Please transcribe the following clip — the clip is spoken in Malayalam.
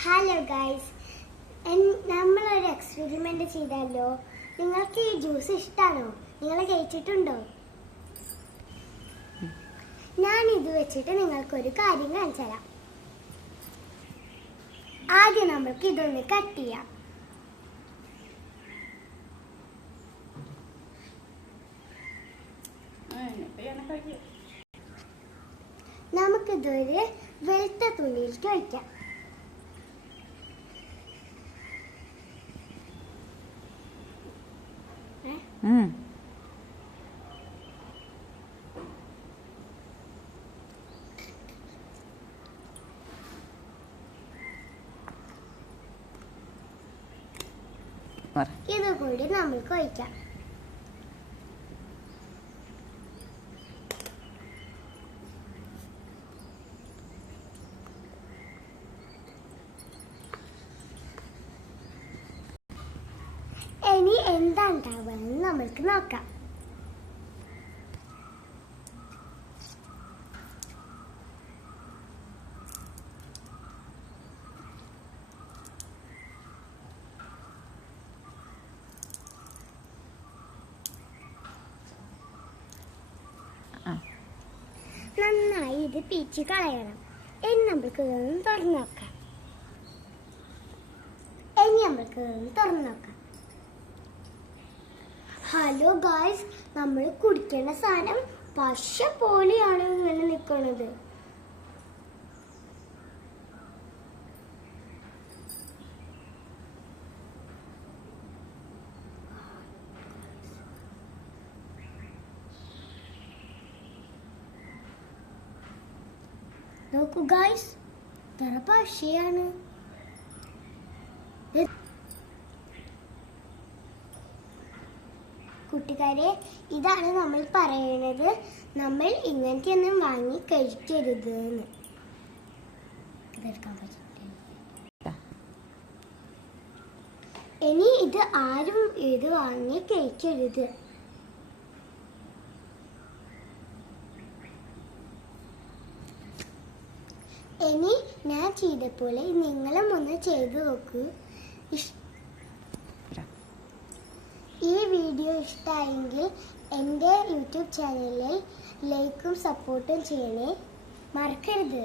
ഹലോ ഗൈസ്, നമ്മളൊരു എക്സ്പെരിമെന്റ് ചെയ്താലോ? നിങ്ങൾക്ക് ഈ ജ്യൂസ് ഇഷ്ടമാണോ? നിങ്ങൾ കഴിച്ചിട്ടുണ്ടോ? ഞാൻ ഇത് വെച്ചിട്ട് നിങ്ങൾക്കൊരു കാര്യം കാണിച്ചു തരാം. ആദ്യം നമുക്ക് ഇതൊന്ന് കട്ട് ചെയ്യാം. നമുക്കിതൊരു വെളുത്ത തുണിയിലേക്ക് വയ്ക്കാം. ഇത് കൂടി നമ്മൾക്ക് ഒഴിക്കാം. ഇനി എന്താ ഉണ്ടാവുകയെന്ന് നമ്മൾക്ക് നോക്കാം. നന്നായി ഇത് പീച്ച് കളയണം. ഇനി നമ്മൾക്ക് ഇതൊന്ന് തുറന്നു നോക്കാം. ഹലോ ഗായ്സ്, നമ്മൾ കുടിക്കേണ്ട സാധനം പശ പോലെയാണ് ഇങ്ങനെ നിൽക്കുന്നത്. നോക്കൂ ഗായ്സ്, ഇത്ര പശയാണ്. കൂട്ടുകാരെ, ഇതാണ് നമ്മൾ പറയുന്നത്. നമ്മൾ ഇങ്ങനത്തെ ഒന്നും വാങ്ങി കഴിക്കരുത് എന്ന്. ഇനി ഇത് ആരും ഇത് വാങ്ങി കഴിക്കരുത്. ഇനി ഞാൻ ചെയ്ത പോലെ നിങ്ങളും ഒന്ന് ചെയ്തു നോക്കൂ. ഈ വീഡിയോ ഇഷ്ടമായെങ്കിൽ എൻ്റെ യൂട്യൂബ് ചാനലിൽ ലൈക്കും സപ്പോർട്ടും ചെയ്യണേ, മറക്കരുത്.